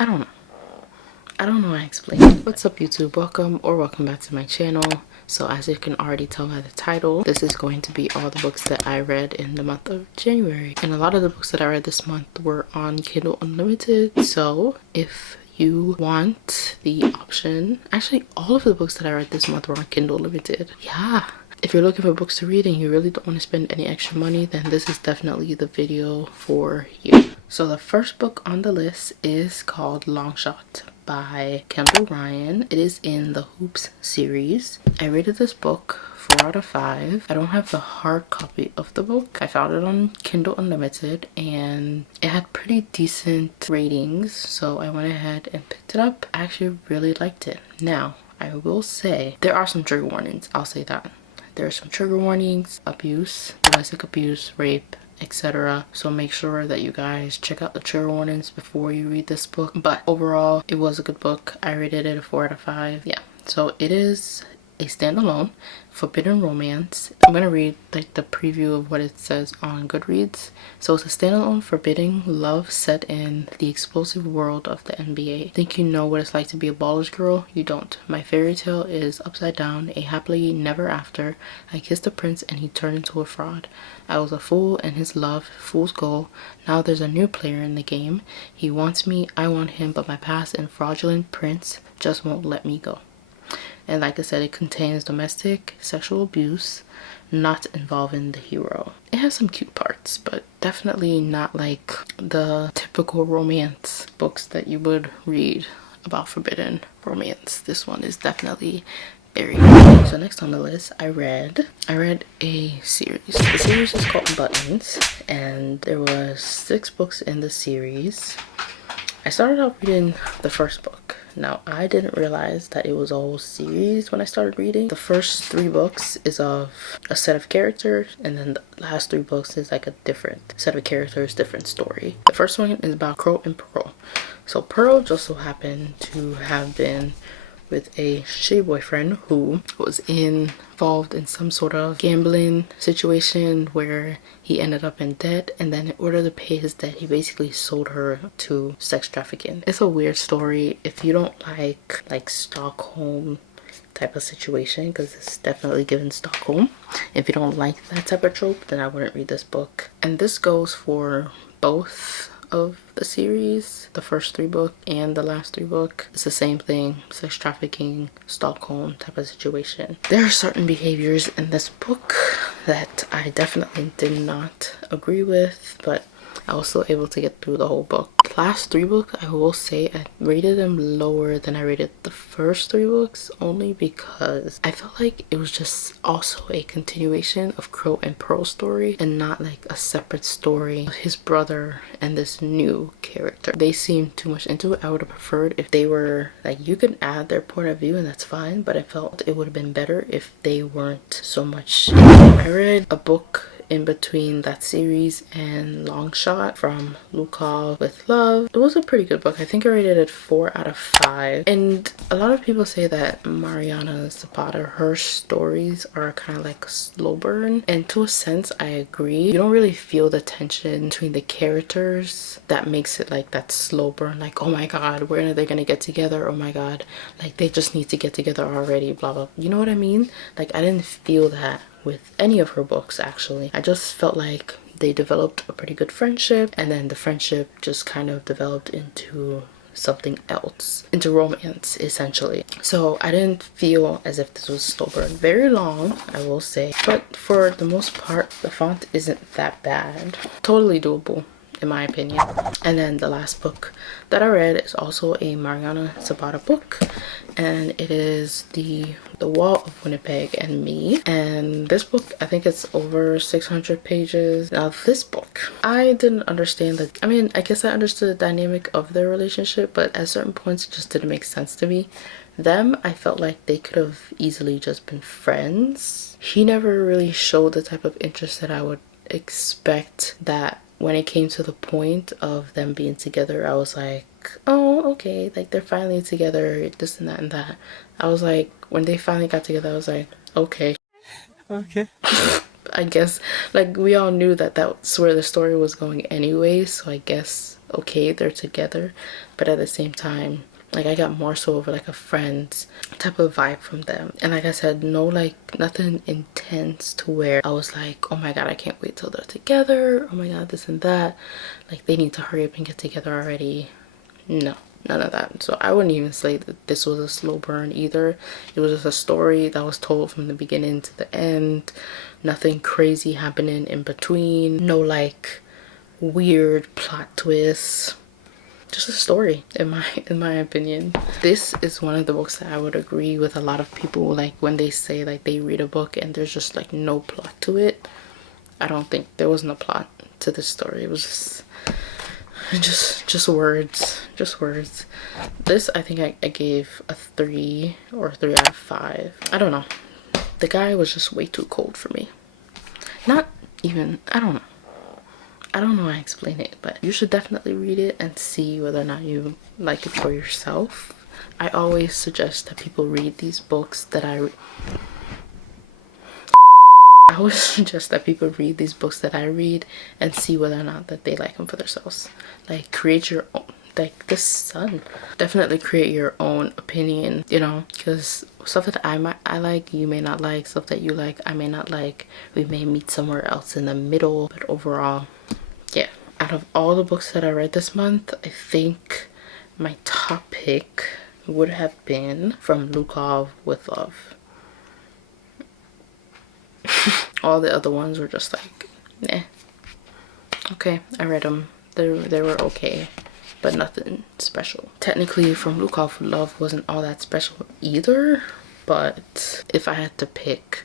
I don't know. I don't know how to explain it. What's up YouTube? Welcome back to my channel. So as you can already tell by the title, this is going to be all the books that I read in the month of January. And a lot of the books that I read this month were on Kindle Unlimited. So if you want the option, actually all of the books that I read this month were on Kindle Unlimited. Yeah. If you're looking for books to read and you really don't want to spend any extra money, then this is definitely the video for you. So the first book on the list is called Long Shot by Kendall Ryan. It is in the Hoops series. I rated this book 4 out of 5. I don't have the hard copy of the book. I found it on Kindle Unlimited and it had pretty decent ratings, so I went ahead and picked it up. I actually really liked it. Now, I will say there are some trigger warnings. I'll say that. There are some trigger warnings, abuse, domestic abuse, rape, etc. So make sure that you guys check out the trigger warnings before you read this book. But overall, it was a good book. I rated it a 4 out of 5. Yeah. So it is a standalone forbidden romance. I'm gonna read like the preview of what it says on Goodreads. So it's a standalone forbidden love set in the explosive world of the NBA. Think you know what it's like to be a baller's girl? You don't. My fairy tale is upside down, a happily never after. I kissed the prince and he turned into a fraud. I was a fool and his love, fool's goal. Now there's a new player in the game. He wants me, I want him, but my past and fraudulent prince just won't let me go. And like I said, it contains domestic sexual abuse not involving the hero. It has some cute parts, but definitely not like the typical romance books that you would read about forbidden romance. This one is definitely very good. So next on the list, I read a series. The series is called Buttons, and there was 6 books in the series. I started out reading the first book. Now, I didn't realize that it was a whole series when I started reading. The first 3 books is of a set of characters, and then the last 3 books is like a different set of characters, different story. The first one is about Crow and Pearl. So Pearl just so happened to have been with a shitty boyfriend who was involved in some sort of gambling situation where he ended up in debt, and then in order to pay his debt he basically sold her to sex trafficking. It's a weird story. If you don't like Stockholm type of situation, because it's definitely given Stockholm, if you don't like that type of trope, then I wouldn't read this book. And this goes for both of the series, the first 3 book and the last 3 book. It's the same thing, sex trafficking, Stockholm type of situation. There are certain behaviors in this book that I definitely did not agree with, but I was still able to get through the whole book. The last 3 books, I will say I rated them lower than I rated the first 3 books, only because I felt like it was just also a continuation of Crow and Pearl's story and not like a separate story of his brother and this new character. They seemed too much into it. I would have preferred if they were like, you can add their point of view and that's fine, but I felt it would have been better if they weren't so much. I read a book in between that series and Long Shot from Lukov with Love. It was a pretty good book. I think I rated it 4 out of 5. And a lot of people say that Mariana Zapata, her stories are kind of like a slow burn, and to a sense I agree. You don't really feel the tension between the characters that makes it like that slow burn, like, oh my god, when are they gonna get together? Oh my god, like they just need to get together already, blah blah. You know what I mean? Like I didn't feel that with any of her books actually. I just felt like they developed a pretty good friendship, and then the friendship just kind of developed into something else, into romance essentially. So I didn't feel as if this was slow burn. Very long, I will say, but for the most part the font isn't that bad. Totally doable in my opinion. And then the last book that I read is also a Mariana Zapata book, and it is the Wall of Winnipeg and Me. And this book, I think it's over 600 pages. Now this book, I didn't understand that. I mean, I guess I understood the dynamic of their relationship, but at certain points it just didn't make sense to me. Them, I felt like they could have easily just been friends. He never really showed the type of interest that I would expect. That when it came to the point of them being together, I was like, oh, okay, like they're finally together, this and that and that. I was like, when they finally got together, I was like, okay. Okay. I guess, like, we all knew that that's where the story was going anyway, so I guess okay, they're together, but at the same time, like, I got more so of like a friend's type of vibe from them. And like I said, no, like, nothing intense to where I was like, oh my god, I can't wait till they're together, oh my god, this and that, like they need to hurry up and get together already. No, none of that. So I wouldn't even say that this was a slow burn either. It was just a story that was told from the beginning to the end. Nothing crazy happening in between, no like weird plot twists, just a story in my opinion. This is one of the books that I would agree with a lot of people, like when they say like they read a book and there's just like no plot to it. I don't think there wasn't a plot to this story. It was just words, just words. This, I think I gave a 3 or 3 out of 5. I don't know, the guy was just way too cold for me. Not even, I don't know how to explain it, but you should definitely read it and see whether or not you like it for yourself. I always suggest that people read these books that I always suggest that people read these books that I read and see whether or not that they like them for themselves. Like, create your own, like the sun. Definitely create your own opinion, you know, because stuff that I like, you may not like. Stuff that you like, I may not like. We may meet somewhere else in the middle, but overall, yeah. Out of all the books that I read this month, I think my top pick would have been From Lukov with Love. All the other ones were just like, eh. Okay, I read them. They were okay, but nothing special. Technically, From Lukov with Love wasn't all that special either, but if I had to pick,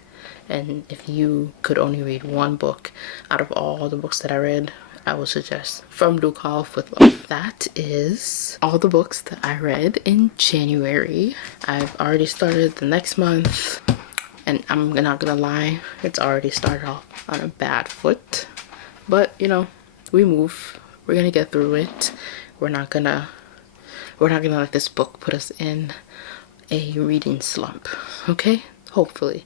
and if you could only read one book out of all the books that I read, I would suggest From Lukov with Love. That is all the books that I read in January. I've already started the next month, and I'm not gonna lie, it's already started off on a bad foot. But you know, we move. We're gonna get through it. We're not gonna let this book put us in a reading slump, okay? Hopefully.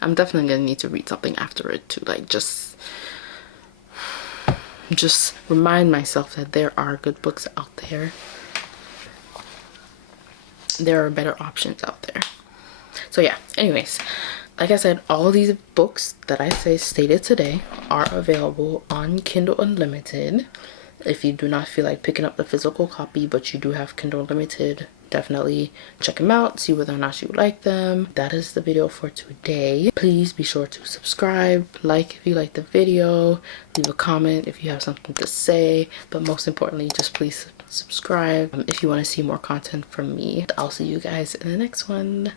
I'm definitely gonna need to read something after it to like just remind myself that there are good books out there. There are better options out there. So yeah, anyways, like I said, all these books that I stated today are available on Kindle Unlimited. If you do not feel like picking up the physical copy, but you do have Kindle Unlimited, definitely check them out, see whether or not you like them. That is the video for today. Please be sure to subscribe, like if you like the video, leave a comment if you have something to say, but most importantly, just please subscribe if you want to see more content from me. I'll see you guys in the next one.